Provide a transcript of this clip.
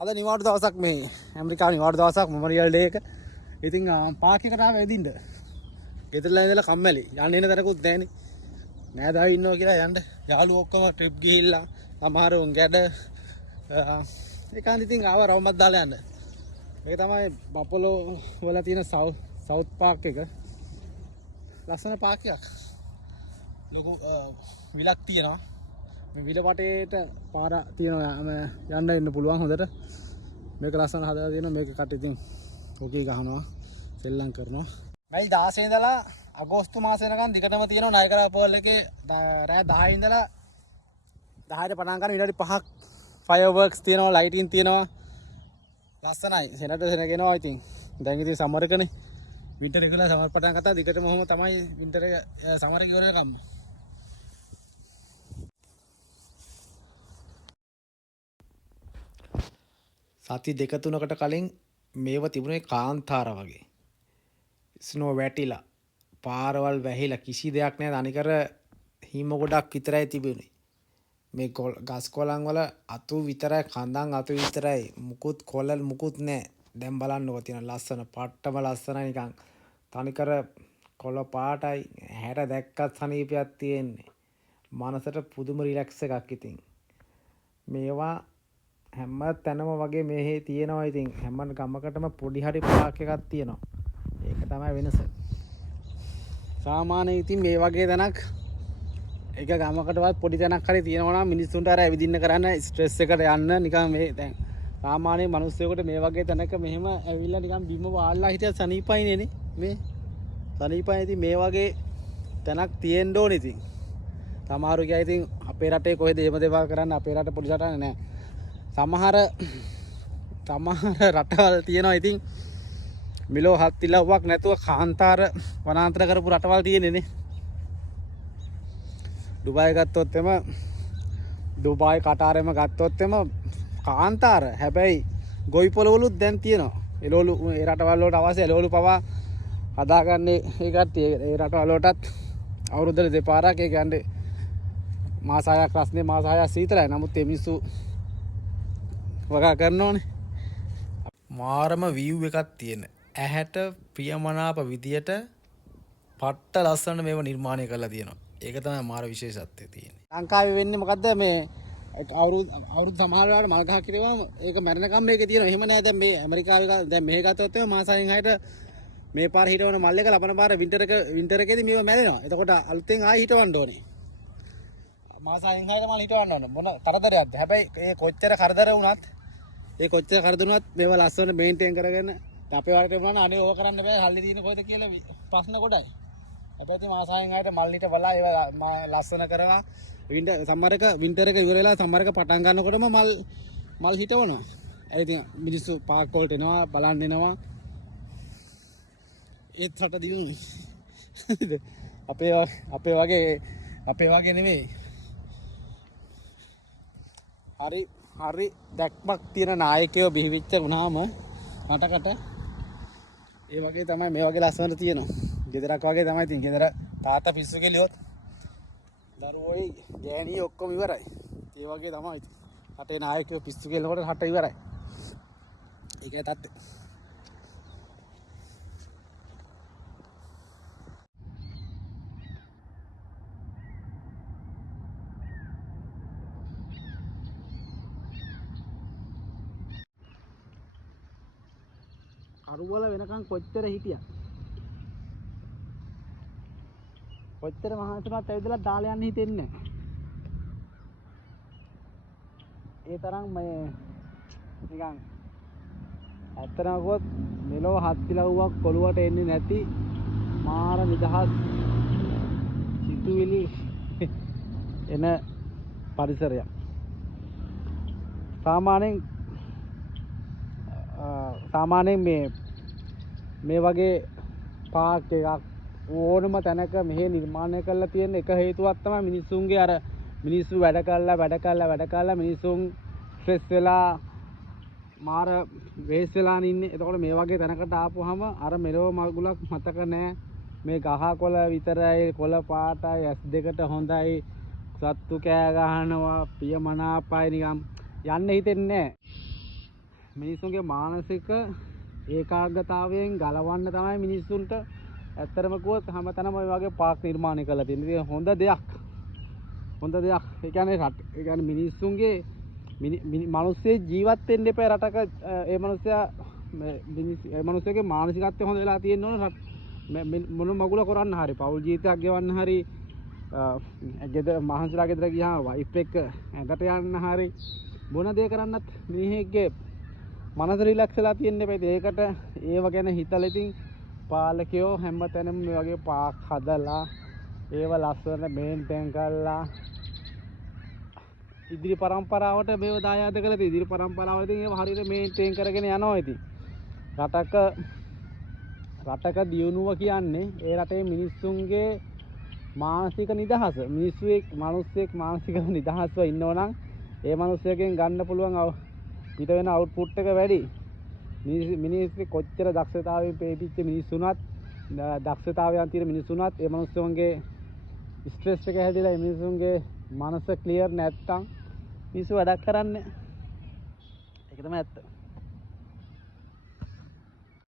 අද නිවාඩු දවසක් මේ ඇමරිකාවේ නිවාඩු දවසක් මෙමෝරියල් ඩේ එක. ඉතින් පාක් එකට ආව ඇදින්න. ගෙදරලා ඉඳලා කම්මැලි. යන්න එන තරකුත් නැහනේ. නෑදා ඉන්නවා කියලා යන්න. යාළුවෝ ඔක්කොම ට්‍රිප් ගිහිල්ලා අමාරුන් ගැඩ ඒකන් ඉතින් ආව රවුමක් දාලා යන්න. මේක තමයි බෆලෝ වල තියෙන සවුත් පාක් එක. ලස්සන පාක් එකක්. ලොකු විලක් තියෙනවා. මේ විල වටේට පාර තියෙනවා යන්න එන්න පුළුවන් හොඳට. මේක ලස්සන හදලා තියෙනවා. මේක කට ඉතින් ඔකී ගහනවා සෙල්ලම් කරනවා. මැයි 16 ඉඳලා අගෝස්තු මාසෙ වෙනකන් දිගටම තියෙනවා නයගරා පෝල් එකේ රෑ 10 ඉඳලා 10ට පටන් ගන්න විනාඩි 5ක් ෆයර්වර්ක්ස් තියෙනවා ලයිටින් තියෙනවා ලස්සනයි සෙනට සෙනගෙනවා ඉතින් දැන් ඉතින් සමර් එකනේ වින්ටර් එක කියලා සමර් පටන් ගත්තා දිගටම ඔහොම තමයි වින්ටර් එක සමර් එක ඉවර වෙනකම් සති දෙක තුනකට කලින් මේව තිබුණේ කාන්තාර වගේ ස්නෝ වැටිලා පාරවල් වැහිලා කිසි දෙයක් නැහැ අනිකර හිම ගොඩක් විතරයි තිබුණේ මේ ගස් කොළන් වල අතු විතරයි කඳන් අතු විතරයි මුකුත් කොළ මුකුත් නැහැ දැන් බලන්නකො තියෙන ලස්සන පට්ටම ලස්සනයි නිකන් තනිකර කොළ පාටයි හැර දැක්කත් සනීපයක් තියෙන්නේ මනසට පුදුම රිලැක්ස් එකක් ඉතින් මේවා හැම තැනම වගේ මෙහි තියෙනවා ඉතින් හැම ගමකටම පොඩි හරි පාක් එකක් තියෙනවා ඒක තමයි වෙනස සාමාන්‍යයෙන් ඉතින් මේ වගේ තැනක් එක ගමකටවත් පොඩි තැනක් හරි තියෙනවා නම් මිනිස්සුන්ට අර ඇවිදින්න කරන්න ස්ට්‍රෙස් එකට යන්න නිකන් මේ දැන් සාමාන්‍ය මිනිස්සුයෙකුට මේ වගේ තැනක මෙහෙම ඇවිල්ලා නිකන් බිම වාල්ලා හිටිය සනීපයිනේ නේ මේ සනීපයි ඉතින් මේ වගේ තැනක් තියෙන්න ඕනේ ඉතින් සමහරු කියයි ඉතින් අපේ රටේ කොහෙද එහෙම දේවල් කරන්න අපේ රට පොඩි රටක් නෑ සමහර රටවල් තියෙනවා ඉතින් මිලෝ හත් ඉලව්වක් නැතුව කාන්තාර වනාන්තර කරපු රටවල් තියෙන්නේ නේ ඩුබායි ගත්තොත් එම ඩුබායි කටාරෙම ගත්තොත් එම කාන්තාර හැබැයි ගොවි පොළවලුත් දැන් තියෙනවා එළවලු ඒ රටවල් වලට අවශ්‍ය එළවලු පවා හදාගන්නේ ඒ කට්ටිය ඒ රටවල් වලටත් අවුරුද්දට දෙපාරක් ඒ කියන්නේ මාස 6ක් රස්නේ මාස 6ක් සීතලයි නමුත් මේ මිනිස්සු වගා කරනෝනේ මාරම view එකක් තියෙන ඇහැට ප්‍රියමනාප විදියට පට්ට ලස්සන මේව නිර්මාණය කරලා තියෙනවා ඒක තමයි මාර විශේෂත්වය තියෙන්නේ ලංකාවේ වෙන්නේ මොකද්ද මේ අවුරුදු සමහර වෙලාවට මල් ගහක් කිරේවම ඒක මැරෙනකම් මේකේ තියෙනවා එහෙම නෑ දැන් මේ ඇමරිකාවේ දැන් මෙහෙ ගත්තොත් එම මාස 6න් 6ට මේ පාර හිටවන මල් එක ලබන පාර වින්ටර් එකේදී මේව මැරෙනවා එතකොට අලුතෙන් ආයි හිටවන්න ඕනේ මාස 6න් 6ට මල් හිටවන්න ඕනේ මොන කරදරයක්ද හැබැයි ඒ කොච්චර කරදර වුණත් මේව ලස්සන මේන්ටේන් කරගෙන අපේ වලට වුණා අනේ ඕක කරන්න බෑ හල්ලි තියෙන කොහෙද කියලා ප්‍රශ්න ගොඩයි. අපිට මාස 6න් 6ට මල් ඊට බලා ඒව ලස්සන කරලා වින්ටර් එක ඉවර වෙලා සම්මර් එක පටන් ගන්නකොටම මල් හිටවනවා. ඒ ඉතින් මිනිස්සු පාක් වලට එනවා බලන්න එනවා. ඒත් රට දිනුනේ. අපේ වගේ නෙමෙයි. හරි දැක්මක් තියෙන නායකයෝ බිහිවිච්ච වුණාම රටකට ඒ වගේ තමයි මේ වගේ ලස්සනට තියෙනවා. ගෙදරක් වගේ තමයි තියෙන්නේ. ගෙදර තාත්තා පිස්සු කෙලියොත් දරුවෝයි ගෑණියෝ ඔක්කොම ඉවරයි. ඒ වගේ තමයි ඉතින්. රටේ නායකයෝ පිස්සු කෙලනකොට රට ඉවරයි. ඒකයි තත්ත්වය. අරුවල වෙනකන් කොච්චර හිටියා කොච්චර මහන්සිමත් ඇවිදලා දාලා යන්න හිතෙන්නේ ඒ තරම් මේ නිකන් ඇත්තටම කිව්වොත් මෙලොව හත් ඉලව්වක් පොළුවට එන්නේ නැති මාර නිදහස් සිතුවිලි එන පරිසරයක් සාමාන්‍යයෙන් මේ වගේ පාක් එකක් ඕනම තැනක මෙහෙ නිර්මාණය කරලා තියෙන එක හේතුවක් තමයි මිනිස්සුන්ගේ අර මිනිස්සු වැඩ කළා මිනිස්සුන් ස්ට්‍රෙස් වෙලා මාර වේස් වෙලා ඉන්නේ. එතකොට මේ වගේ තැනකට ආපුවාම අර මෙලෝ මගුලක් මතක නැහැ. මේ ගහ කොළ විතරයි කොළ පාටයි ඇස් දෙකට හොඳයි සත්තු කෑ ගහනවා ප්‍රියමනාපයි නිකම් යන්න හිතෙන්නේ නැහැ. මිනිස්සුන්ගේ මානසික ඒකාග්‍රතාවයෙන් ගලවන්න තමයි මිනිස්සුන්ට ඇත්තටම කිව්වොත් හැමතැනම ඔය වගේ පාක් නිර්මාණය කරලා තියෙනවා. ඒක හොඳ දෙයක්. හොඳ දෙයක්. ඒ කියන්නේ මිනිස්සුන්ගේ මිනිස්සු ජීවත් වෙන්න එපා රටක. ඒ මිනිස්සුගේ මානසිකත්වය හොඳ වෙලා තියෙන්න ඕන. මොන මගුල කරන්න හරි පෞල් ජීවිතයක් ගෙවන්න හරි ගෙදර මහන්සිලා ගෙදර ගියාම වයිෆ් එක්ක ඇඳට යන්න හරි මොන දේ කරන්නත් මිනිහෙක්ගේ මනස රිලැක්ස් වෙලා තියෙන්න එපා. ඒකට ඒව ගැන හිතලා ඉතින් පාලකයෝ හැමතැනම මේ වගේ පාක් හදලා ඒව ලස්සනට මේන්ටේන් කරලා ඉදිරි පරම්පරාවට මේව දායාද කරලා ඉදිරි පරම්පරාවට ඉතින් ඒව හරියට මේන්ටේන් කරගෙන යනවා. ඉතින් රටක දියුණුව කියන්නේ ඒ රටේ මිනිස්සුන්ගේ මානසික නිදහස. මිනිස්සෙක් මානසික නිදහස්ව ඉන්නෝ නම් ඒ මිනිස්සෙක්ගෙන් ගන්න පුළුවන් පිට වෙන අවුට්පුට් එක වැඩි. මිනිස්සු කොච්චර දක්ෂතාවයෙන් පේපිච්ච මිනිස්සුණත් දක්ෂතාවයන් තියෙන මිනිස්සුණත් ඒ මිනිස්සුන්ගේ ස්ට්‍රෙස් එක හැදිලා ඒ මිනිස්සුන්ගේ මනස ක්ලියර් නැත්තම් මිනිස්සු වැඩක් කරන්නේ. ඒක තමයි ඇත්ත.